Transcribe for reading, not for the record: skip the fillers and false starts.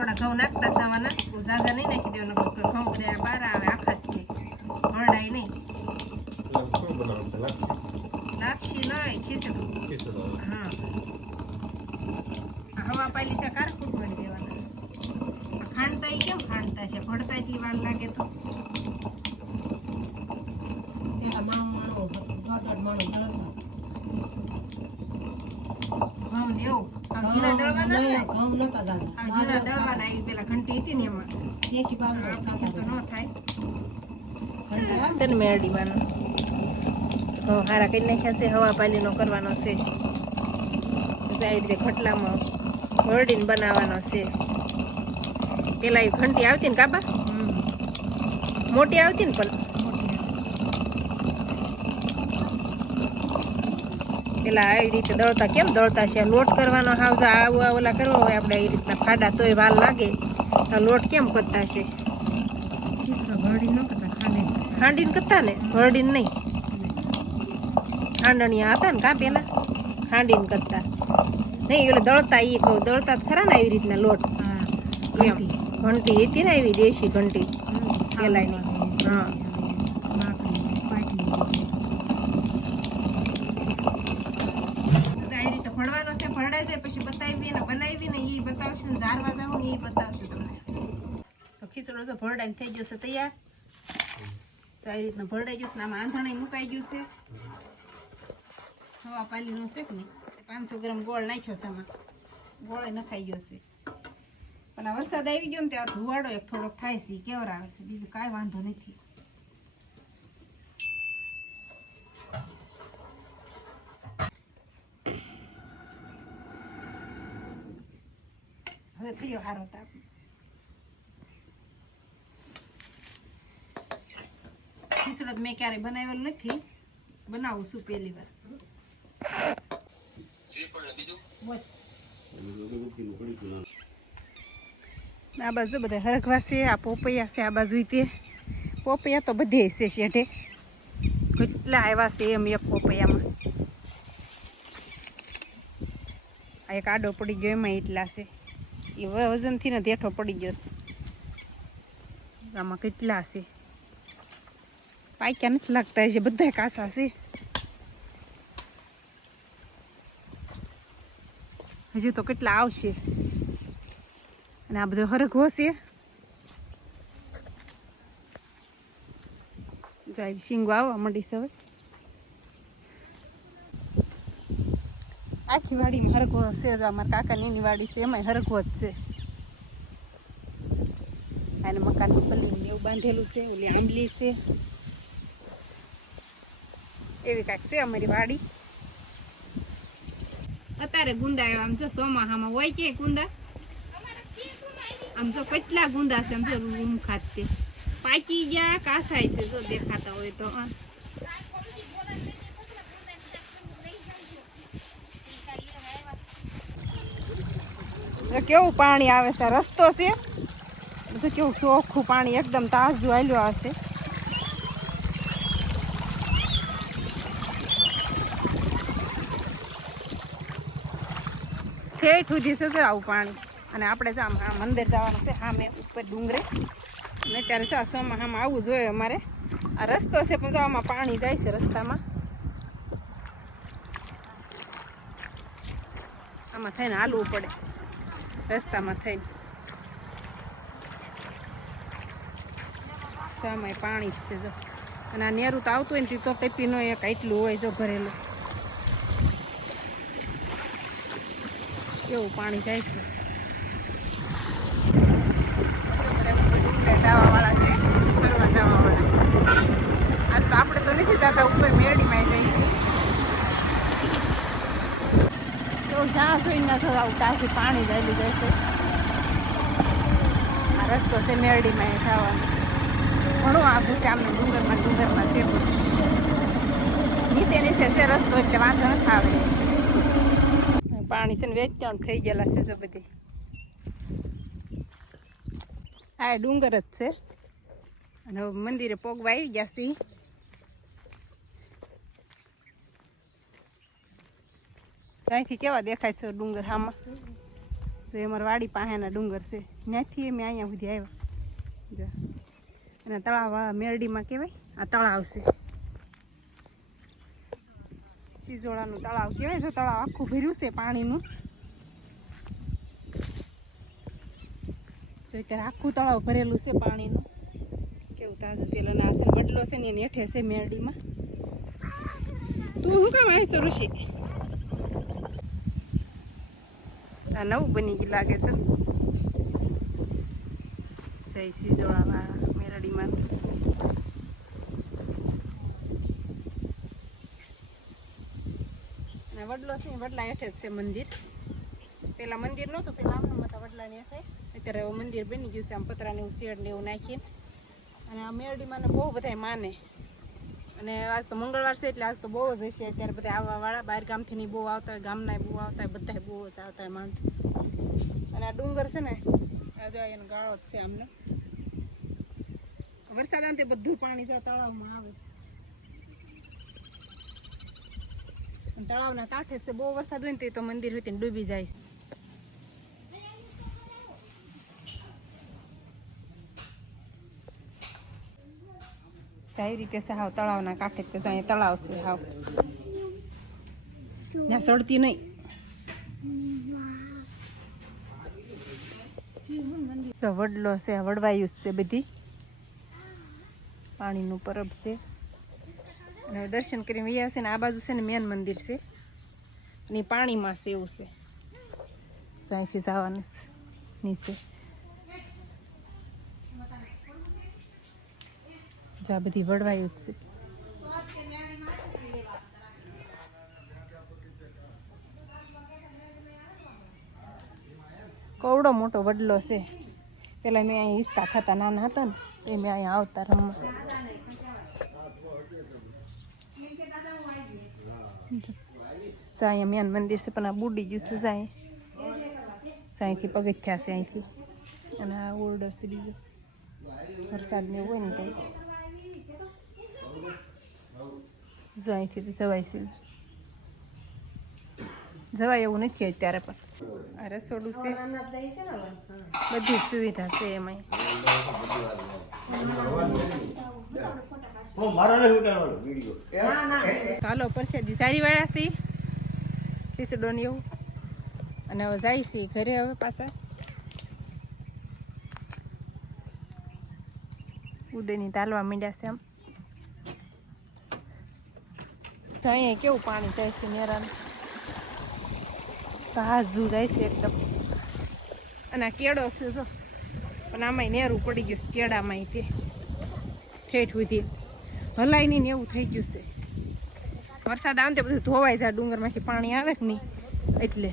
થોડા ઘઉં નાખતા જવાના, ઝાઝા નહીં નાખી દેવાના, ઘઉં બધા બહાર આવે આખા જ હરડાય નહીં. લાપસી નહીં, ખીચડું. હા, હવા પાલી છે કારકુટ વળી દેવાના. ખાંડતા કેમ ખાંડતા છે, ભળતા એટલી વાર લાગે તો હારા કઈ નાખ્યા છે, હવા પાલી નો કરવાનો છે. આવી રીતે ખટલામાં હળડીને બનાવવાનો છે. પેલા એ ઘંટી આવતી ને કાબા મોટી આવતી ને, પણ પેલા આવી રીતે દળતા કેમ દળતા છે, લોટ કરવાનો હાવ આવું ઓલા કરવો હોય આપણે એ રીતના ફાડા તોય વાર લાગે. લોટ કેમ કરતા છે, ખાંડીને કરતા ને, હળડીને નહીં. ખાંડણીયા હતા ને કા પેલા ખાંડીને કરતા નહીં, એટલે દળતા એ કહું દળતા ખરા ને આવી રીતના લોટ. એમ ઘંટી હતી ને એવી દેશી ઘંટી પેલાની. હા, આવી રીતે ભણવાનો છે, ભણાય જાય પછી બતાવી ને બનાવી ને એ બતાવશું, ઝારવા જાવ ને એ બતાવશું તમને. તો ખીચડો જો ભરડાઈને થઈ ગયો છે તૈયાર. તો આવી રીતના ભરડાઈ ગયું છે, આમાં આંધણ મુકાઈ ગયું છે. હવા પાલીનો છે કે નહીં, 500 ગ્રામ ગોળ નાખ્યો છે, આમાં ગોળ નખાઈ ગયો છે. પણ આ વરસાદ આવી ગયો ને ત્યાં ધુવાડો એક થોડોક થાય છે, કેવરાવે છે, બીજું કાંઈ વાંધો નથી. હવે થયો સારો તાપ. ખીચડો મેં ક્યારેય બનાવેલું નથી, બનાવું છું પહેલી વાર. આ બાજુ બધા હરખવા છે, આ પોપૈયા છે, આ બાજુ તે પોપૈયા તો બધે છે શેઠે, કેટલા આવ્યા છે એમ એક પોપૈયામાં. આ એક આડો પડી ગયો એમાં એટલા છે, એ વજનથી ને દેઠો પડી ગયો છે. આમાં કેટલા છે, પાક્યા નથી લાગતા છે, બધા કાસા છે. હજી તો કેટલા આવશે. અને આ બધો હરખવો છે, જાય શીંગો આવવા માંડી છે. હવે આખી વાડીમાં હરખવો છે, અમારા કાકાની એની વાડી છે એમાં હરખવો જ છે. અને મકાનનું પલ્લી એવું બાંધેલું છે, ઓલી આંબલી છે, એવી કાંઈક છે અમારી વાડી. અત્યારે ગુંદા આવ્યા, આમ જો ચોમાહામાં હોય કે ગુંદા, આમ જો કેટલા ગુંદા છે, આમ જો રૂમ ખાતે પાકી ગયા કાસાય છે, જો દેખાતા હોય તો. કેવું પાણી આવે છે, રસ્તો છે બધું કેવું ચોખ્ખું પાણી, એકદમ તાજું હાલ્યું આવશે. ઠેઠ સુધી છે આવું પાણી. અને આપણે જો આમ મંદિર જવાનું છે, સામે ઉપર ડુંગરે, અને અત્યારે જો ચોમાસામાં આવવું જોઈએ અમારે. આ રસ્તો છે પણ જો આમાં પાણી જાય છે રસ્તામાં, આમાં થઈને હાલવું પડે રસ્તામાં થઈને. આમાં પાણી જ છે જો, અને આ નેરું તો આવતું હોય ને તો ટેપીનો એક એટલું હોય જો ભરેલું, કેવું પાણી જાય છે. જવાવાળા છે, ફરવા જવાવાળા. આજ તો આપણે તો નથી જતા, ઉપર મેરડીમાં જઈએ છીએ. તો જ્યાં જોઈને ના આવું તાજું પાણી જાયેલું જાય છે. આ રસ્તો છે મેરડીમાં જવાનો, ઘણું આગું છે, આમને ડુંગરમાં છે. નીચે નીચે છે રસ્તો, એટલે વાંધો નથી આવે. પાણી છે ને વેચાણ થઈ ગયેલા છે જો બધી. આ ડુંગર જ છે, અને હવે મંદિરે પોગવા આવી ગયા છે. ત્યાંથી કેવા દેખાય છે ડુંગર આમાં, જો અમારા વાડી પાસેના ડુંગર છે, ત્યાંથી અમે અહીંયા સુધી આવ્યા. જો અને તળાવવાળા મેરડીમાં કહેવાય આ તળાવ છે, સિજોડાનું તળાવ કહેવાય. જો તળાવ આખું ભર્યું છે પાણીનું. જો અત્યારે આખું તળાવ ભરેલું છે પાણીનું. કેવું તાજું તેલ અને આ છે વડલો છે ને એની હેઠે છે મેરડીમાં. તું શું કામ આવીશ ઋષિ? આ નવું બની ગયું લાગે છે. જય સિજોડાવાળા મેરડીમાં. અને વડલો છે વડલા હેઠે જ છે મંદિર. પેલા મંદિર નહોતું, પેલા આમનું હતા વડલાની હેઠે. અત્યારે એવું મંદિર બની ગયું છે, આમ પતરાને એવું શેડ ને એવું નાખીને. અને આ મેરડીમાં બહુ બધા માને. અને આજ તો મંગળવાર છે એટલે આજ તો બહુ જ હશે. અત્યારે બધા આવવાવાળા બહાર ગામથી બહુ આવતા હોય, ગામના બહુ આવતા હોય, બધા બહુ જ આવતા હોય માણસો. અને આ ડુંગર છે ને આ જો એનો ગાળો જ છે આમને. વરસાદ આવે તો બધું પાણી જાય તળાવમાં આવે. તળાવના કાંઠે છે, બહુ વરસાદ હોય ને તો મંદિર હોય ડૂબી જાય છે. સારી રીતે છે હાવ તળાવના કાંઠે જ અહીંયા તળાવ છે હાવ, ત્યાં સડતી નહીં. વડલો છે, વડવાયું છે બધી, પાણીનું પરબ છે. અને દર્શન કરીને વૈયા છે ને આ બાજુ છે ને મેન મંદિર છે અને પાણીમાં છે એવું છે. અહીંથી જવાનું નીચે. આ બધી વડવાયું જ છે. કવડો મોટો વડલો છે. પેલા મેં અહીંયા હિંચકા ખાતા નાના હતા ને તો મેં અહીંયા આવતા રમવા. અહીંયા મેન મંદિર છે પણ આ બુડી ગયું છે. અહીંથી પગથિયા છે અહીંથી. અને આ ઓરડો છે બીજો, વરસાદ ને હોય ને કંઈ. જો અહીંથી જવાય છે, જવાય એવું નથી અત્યારે પણ. આ રસોડું છે, બધી સુવિધા છે એમાં. ચાલો પરસાદી સારી વાળા છે ખીચડો ને એવું. અને હવે જાય છે ઘરે હવે પાછા. ઉદયની તાલવા માંડ્યા છે આમ. તો અહીંયા કેવું પાણી જાય છે નેરાનું, તાજું જાય છે એકદમ. અને આ કેળો છે જો, પણ આમાંય નેરું પડી ગયું છે કેળામાં. તે ઠેઠ સુધી હલાય નહીં ને એવું થઈ ગયું છે. વરસાદ આવે ને બધું ધોવાઈ જાય, ડુંગરમાંથી પાણી આવે કે નહીં એટલે.